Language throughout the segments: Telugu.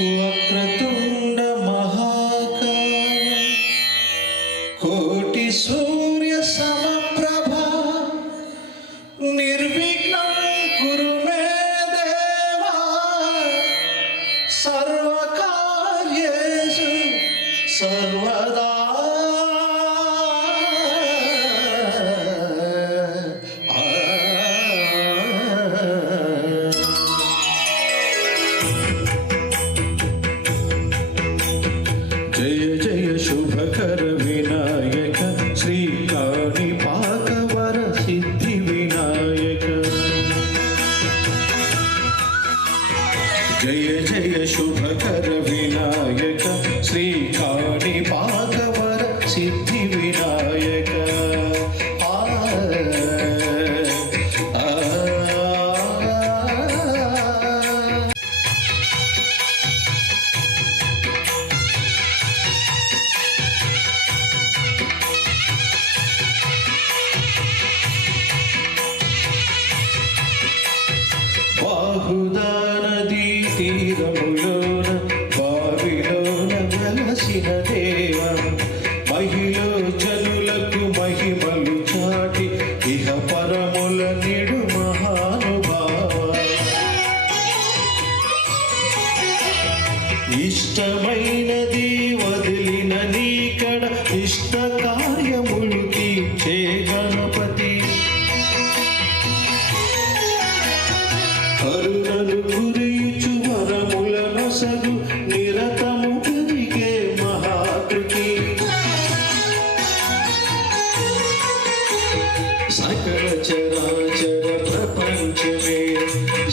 వక్రతుండ మహాకాయ కోటి సూర్య సమప్రభ నిర్విఘ్నం కురు మే దేవా సర్వకార్యేషు సర్వదా జయ జయ శుభకర వినాయక శ్రీ కాణిపాకవర సిద్ధి వినాయక జయ జయ శుభకర వినాయక శ్రీ కాణిపాకవర సిద్ధి వినాయక బాహుదా నదీ తీరములోన బావిలోన వెలసిన దేవ మహిళ జనులకు మహిమలు చాటి ఇహ పరముల నిడు మహానుభావ ఇష్టమైనది వదిలిన నీకడ ఇష్ట కార్యములు తీర్చే గణపతి కరుణలు కురియుచు వరముల నొసగు నిరతము పెరిగే మహాకృతి సకల చరాచర ప్రపంచమే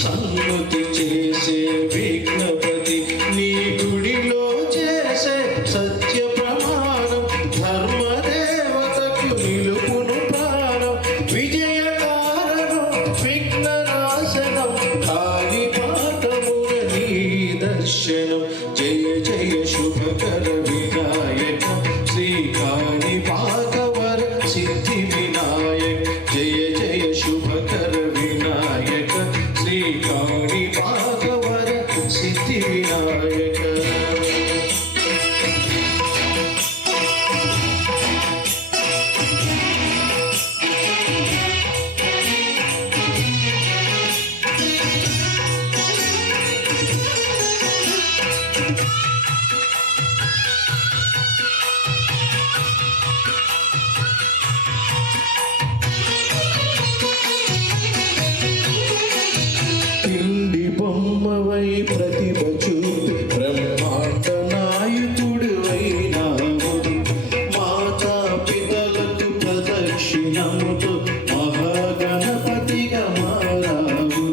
సన్నుతి చేసే విఘ్నపతి నీ గుడిలో చేసే సత్య ప్రమాణం ధర్మదేవతకు నిలుపును ప్రాణం విజయ కారణం విఘ్న నాశనం కాణిపాకమున నీ దర్శనం జయ జయ శుభకర వినాయక శ్రీ కాణిపాకవర సిద్ధి వినాయక జయ జయ శుభకర వినాయక శ్రీ కాణిపాకవర సిద్ధి వినాయక పిండి బొమ్మవై ప్రతిభ చూపి బ్రహ్మాండ నాయకుడివైనావు మాతా పితలకు ప్రదక్షిణముతో మహాగణపతిగా మారావు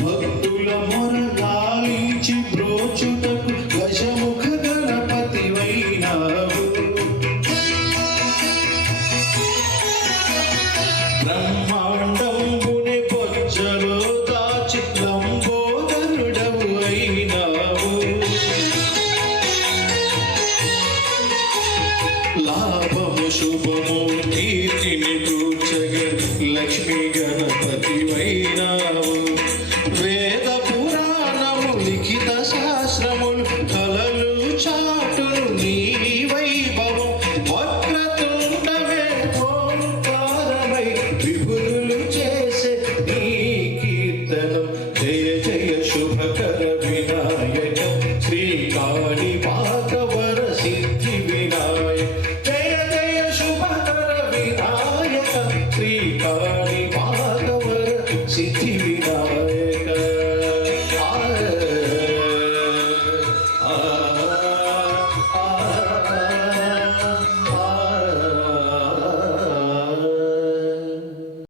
భక్తుల మొర గాలించి బ్రోచుటకు గజముఖ గణపతివైనావు బ్రహ్మాండంబుని బొజ్జలో దాచి లంబోదరుడవు అయినావు లాభము శుభము కీర్తిని కూర్చగ లక్ష్మిగా